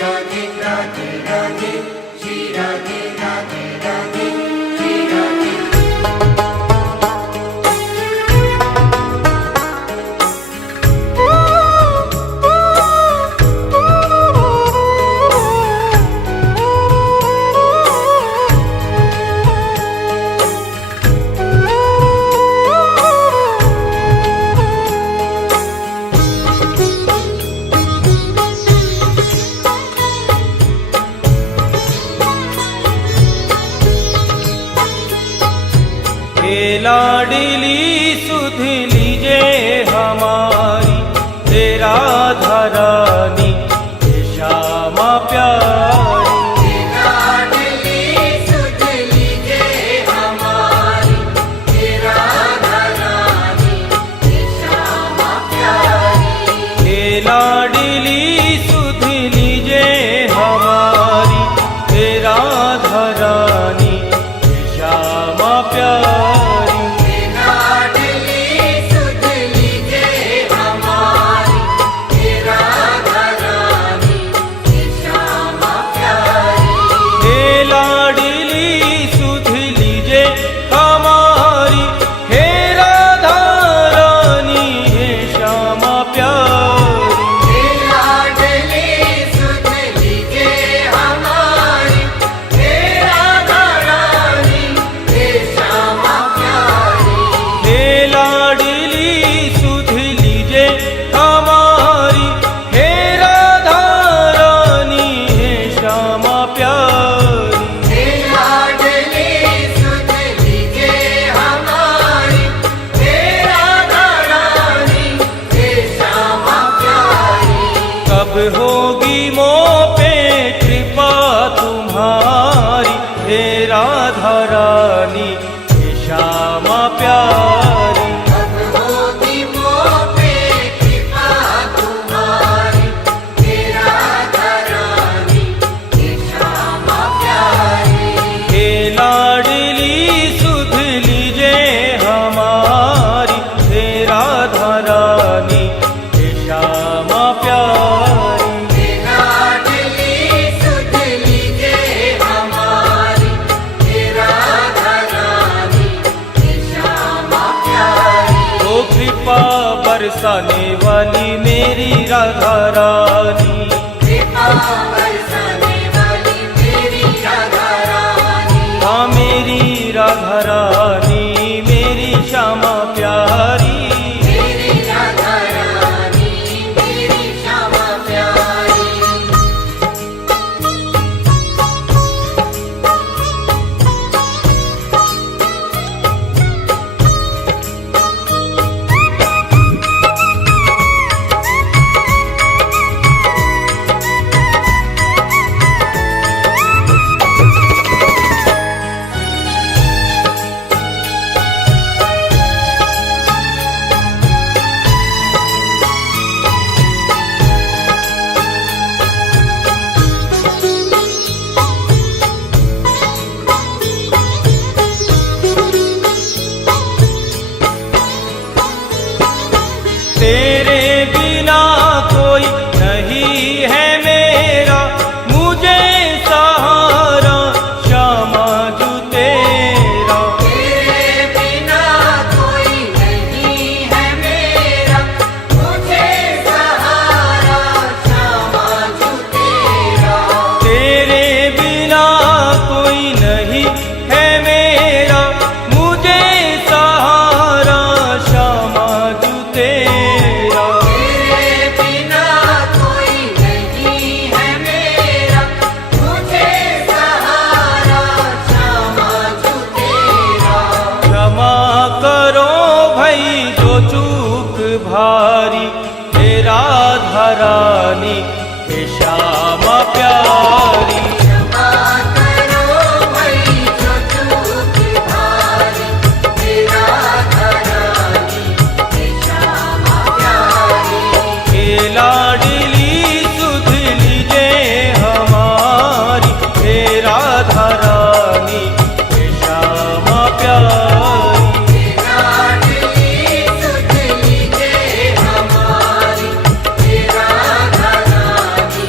राधे राधे राधे, श्री राधे राधे राधे, श्री राधे। लाडली सुध लीजे हमारी तेरा धरानी श्यामा प्यारी। लाडली सुध लीजे हमारी तेरा धरानी श्यामा प्यारी। लाडली सुध लीजे हमारी तेरा धरानी श्यामा प्यारी। होगी मोह पे कृपा तुम्हारी हे राधा रानी हे श्यामा प्यारी। अब होगी मोह पे कृपा तुम्हारी हे राधा रानी हे श्यामा प्यारी। हे लाडली सुध लीजे हमारी हे राधा रानी हे श्यामा प्यारी। बरसाने वाली मेरी राधा रानी, कृपा बरसाने वाली मेरी राधा रानी। हाँ मेरी राधा रानी मेरी श्यामा प्यारी। मेरी राधा रानी मेरी श्यामा प्यारी। तेरे बिना कोई नहीं है मेरा मुझे सहारा श्यामा जू तेरा। तेरे बिना कोई नहीं है मेरा मुझे सहारा श्यामा जू तेरा। तेरे बिना कोई नहीं है मेरा मुझे सहारा श्यामा जू तेरा। भारी हे राधा रानी हे श्यामा प्यारी। क्षमा करो भाई जो चूक भारी हे राधा रानी हे श्यामा प्यारी। हे लाडली सुध लीजे हमारी हे राधा रानी हे श्यामा प्यारी। हमारी हे राधा रानी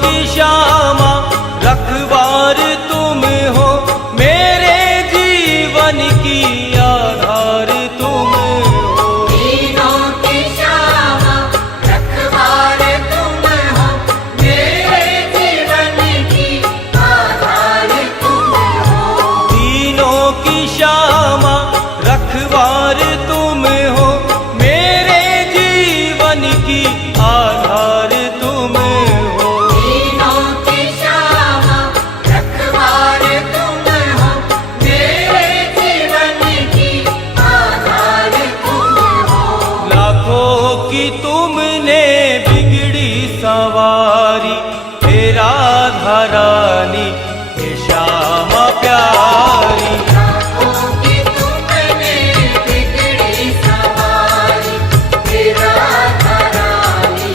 की श्यामा रखवार तुम हो, मेरे जीवन की आधार तुम हो। तीनों की श्यामा रखवार तुम हो, मेरे जीवन की आधार तुम हो। तीनों की श्यामा रखवार तुम हो, मेरे जीवन की आधार तुम हो। तीनों की श्यामा रखवार तुम हो, मेरे जीवन की आधार तुम हो। लाखों की तुमने बिगड़ी सवारी, हे राधा रानी हे श्यामा प्यारी। लाखों की तुमने बिगड़ी सवारी, हे राधा रानी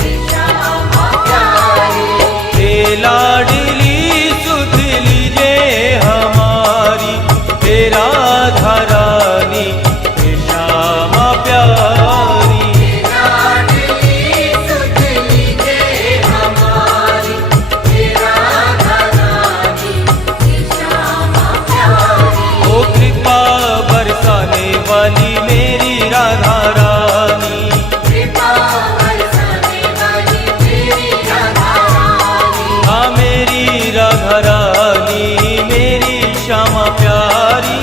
हे श्यामा प्यारी। हे लाडली सुध लीजिए हमारी, हे राधा रानी हे श्यामा प्यारी। लाडली सुध लीजिए हमारी, हे राधा रानी हे श्यामा प्यारी। ओ कृपा बरसाने वाली मेरी राधा रानी, कृपा बरसाने वाली मेरी राधा रानी। हाँ मेरी राधा रानी मेरी श्यामा प्यारी।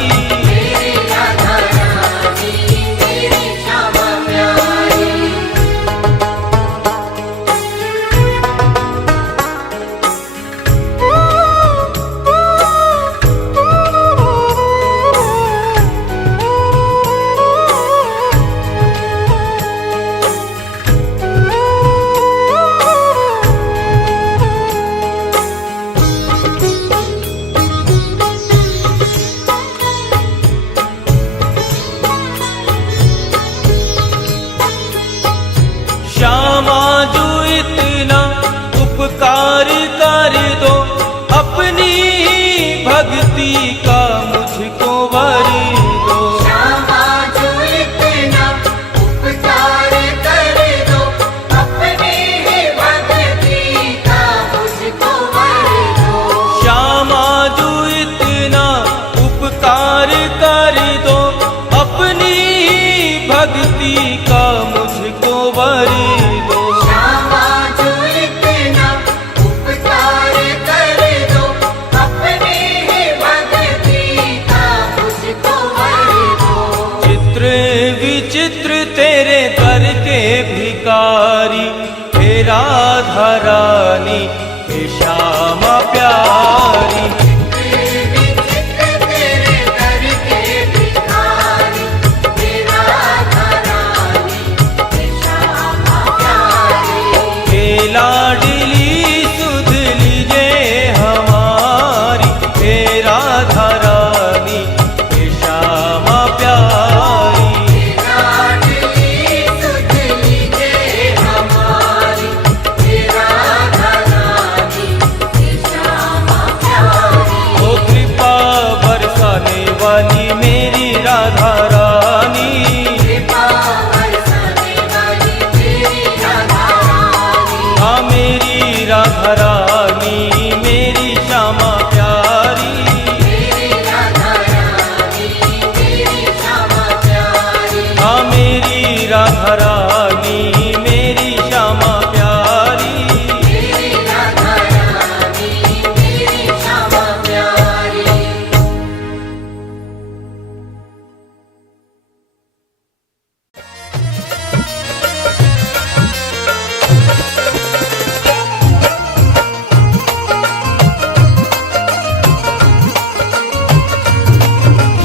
मेरी राधा रानी मेरी श्यामा प्यारी। श्यामा जो इतना उपकार कर दो, अपनी ही भक्ति का मुझको वर दो। श्यामा जो इतना उपकार कर दो, अपनी ही भक्ति का मुझको वर दो। श्यामा जो इतना उपकार कर दो, अपनी ही भक्ति का मुझको वर दो। श्यामा जो इतना उपकार कर दो, अपनी ही भक्ति का मुझको वर दो। चित्र विचित्र तेरे दर के भिकारी, हे राधा रानी हे श्यामा प्यारी। विचित्र तेरे दर के भिखारी, हे राधा रानी हे श्यामा प्यारी। हे लाडली सुध लीजिए हमारी, हे राधा रानी हे श्यामा प्यारी। लाडली सुध लीजिए हमारी, हे राधा रानी हे श्यामा प्यारी। ओ कृपा बरसाने वाली मेरी राधा रानी, कृपा बरसाने वाली मेरी राधा रानी। हाँ मेरी राधा रानी मेरी श्यामा प्यारी। मेरी राधा रानी मेरी श्यामा प्यारी। हाँ मेरी राधा रानी मेरी श्यामा प्यारी। मेरी राधा रानी मेरी श्यामा प्यारी।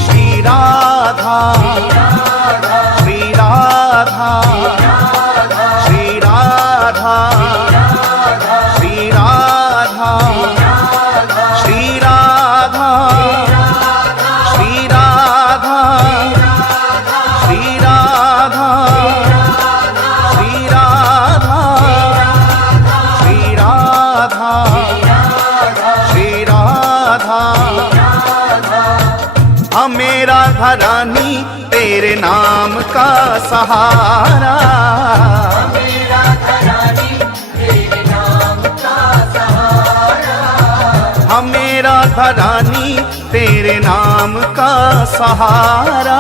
श्री राधा श्री राधा श्री राधा श्री राधा श्री राधा श्री राधा श्री राधा श्री राधा श्री राधा श्री राधा। हमें राधा रानी तेरे नाम का सहारा, मेरा रानी तेरे नाम का रानी तेरे नाम का सहारा।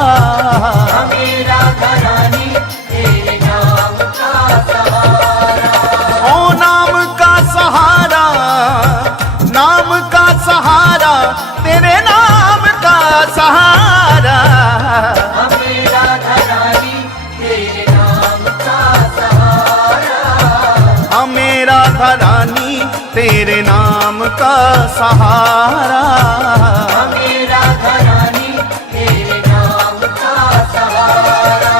हमें राधा रानी तेरे नाम का सहारा। ओ नाम का सहारा, नाम का सहारा, तेरे नाम का सहारा। हमें राधा रानी तेरे नाम का सहारा। हमें राधा रानी तेरे नाम का सहारा। हमें राधा रानी तेरे नाम का सहारा।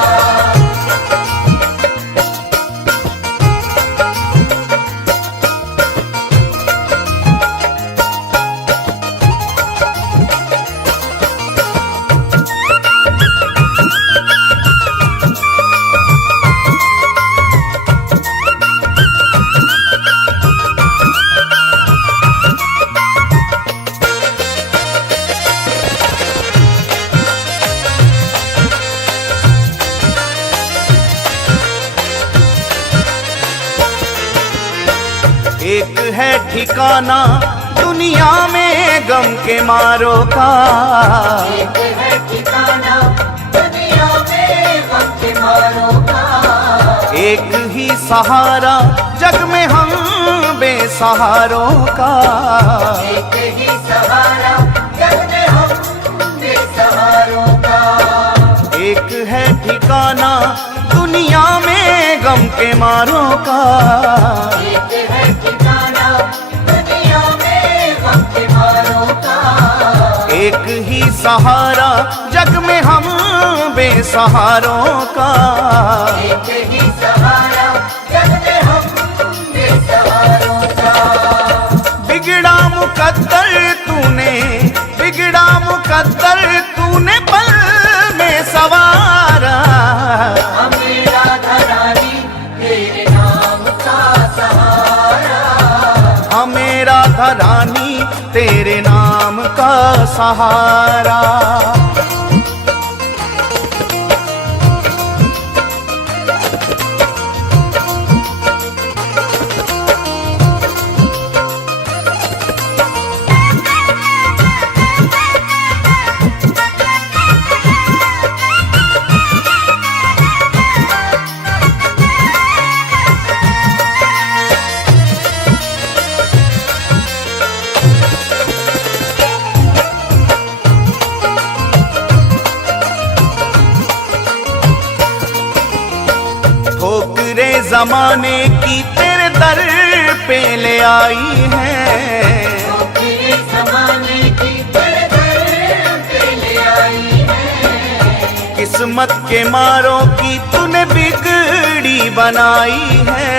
एक है ठिकाना दुनिया में गम के मारों का। एक है ठिकाना दुनिया में गम के मारों का। एक ही सहारा जग में हम बेसहारों का। एक ही सहारा जग में हम बेसहारों का। एक है ठिकाना दुनिया में गम के मारों का। एक है ठिकाना दुनिया में गम के मारों का। एक ही सहारा जग में हम बेसहारों का। एक ही सहारा जग में हम बेसहारों का। बिगड़ा मुकद्दर तूने, बिगड़ा मुकद्दर तूने पल में सवारा। हमें राधा रानी तेरे नाम का सहारा। हमें राधा रानी तेरे नाम का सहारा। ठोकरे जमाने की तेरे दर पे ले आई है। तेरे जमाने की तेरे दर पे ले आई है। किस्मत के मारों की तूने बिगड़ी बनाई है।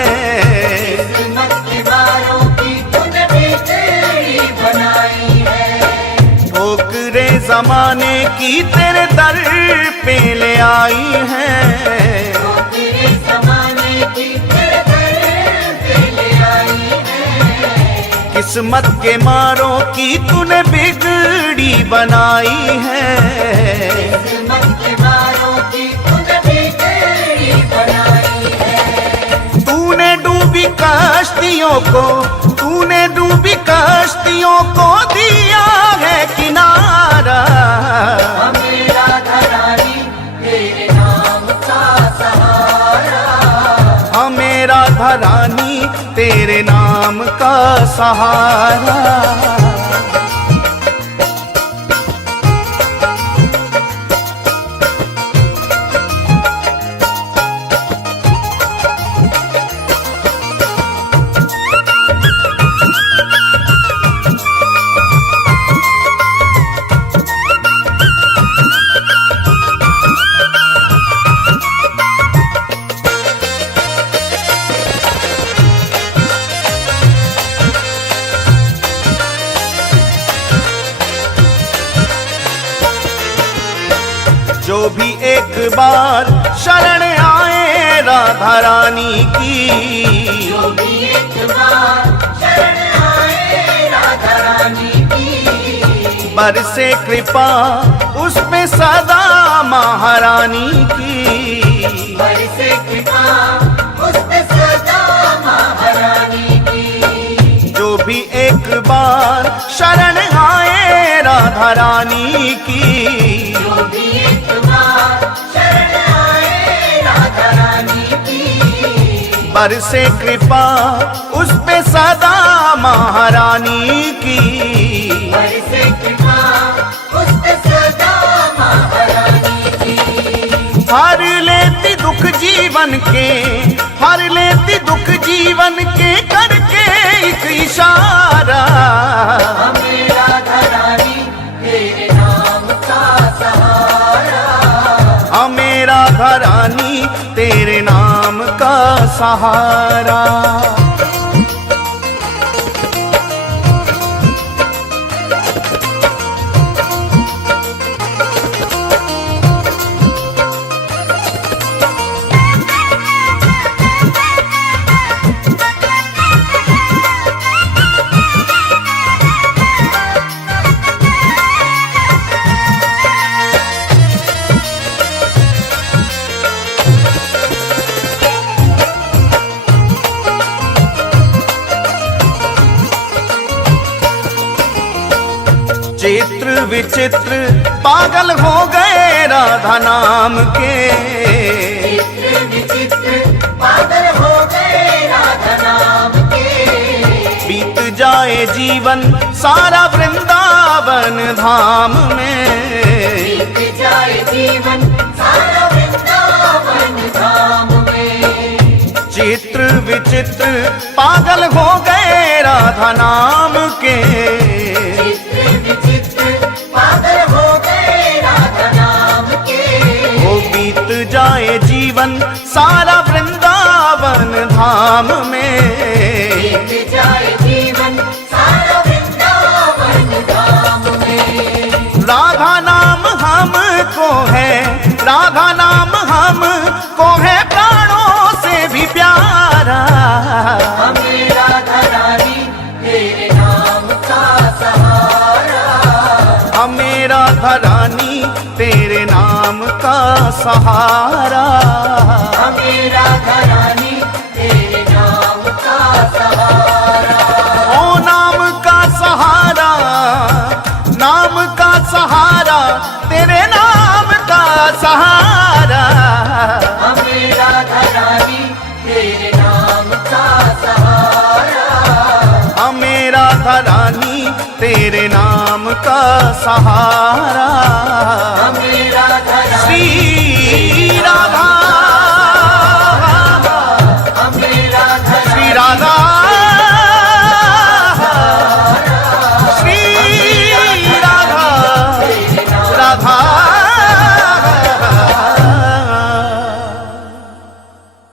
किस्मत के मारों की तूने बिगड़ी बनाई है। ठोकरे जमाने की तेरे दर पे ले आई है। तेरे जमाने की तेरे दर पे ले आई है। किस्मत के मारों की तूने बिगड़ी बनाई है। किस्मत के मारों की तूने बिगड़ी बनाई है। तूने डूबी कश्तियों को, तूने डूबी कश्तियों को दिया है किनारा। हमें राधा रानी तेरे नाम का सहारा। हमें राधा रानी तेरे नाम का सहारा। जो भी एक बार शरण आए राधा रानी की। जो भी एक बार शरण आए राधा रानी की। बरसे कृपा उस पे सदा महारानी की। बरसे कृपा उस पे सदा महारानी की। जो भी एक बार शरण आए राधा रानी की। जो भी एक बार शरण आए राधा रानी की, बरसे कृपा उस पे सदा महारानी की। बरसे कृपा उस पे सदा महारानी की। हर लेती दुख जीवन के, हर लेती दुख जीवन के, करके एक इशारा। हमें राधा रानी तेरे नाम का सहारा, हमें राधा रानी तेरे नाम का सहारा। चित्र विचित्र पागल हो गए राधा नाम के। चित्र विचित्र पागल हो गए राधा नाम के। बीत जाए जीवन सारा वृंदावन धाम में। बीत जाए जीवन सारा वृंदावन धाम में। चित्र विचित्र पागल हो गए राधा नाम के। चित्र विचित्र पागल हो गए राधा नाम के। वो बीत जाए जीवन सारा वृंदावन धाम में। बीत जाए जीवन सारा वृंदावन धाम में। राधा नाम हमको है, राधा नाम हमको है प्राणों से भी प्यारा। हमें राधा रानी तेरे नाम का सहारा, हमें राधा रानी तेरे नाम का सहारा। हमें राधा रानी तेरे नाम का सहारा। ओ नाम का सहारा, नाम का सहारा, तेरे नाम का सहारा। हमें राधा रानी तेरे नाम का सहारा, हमें राधा रानी तेरे नाम का सहारा। हमें राधा रानी श्री राधा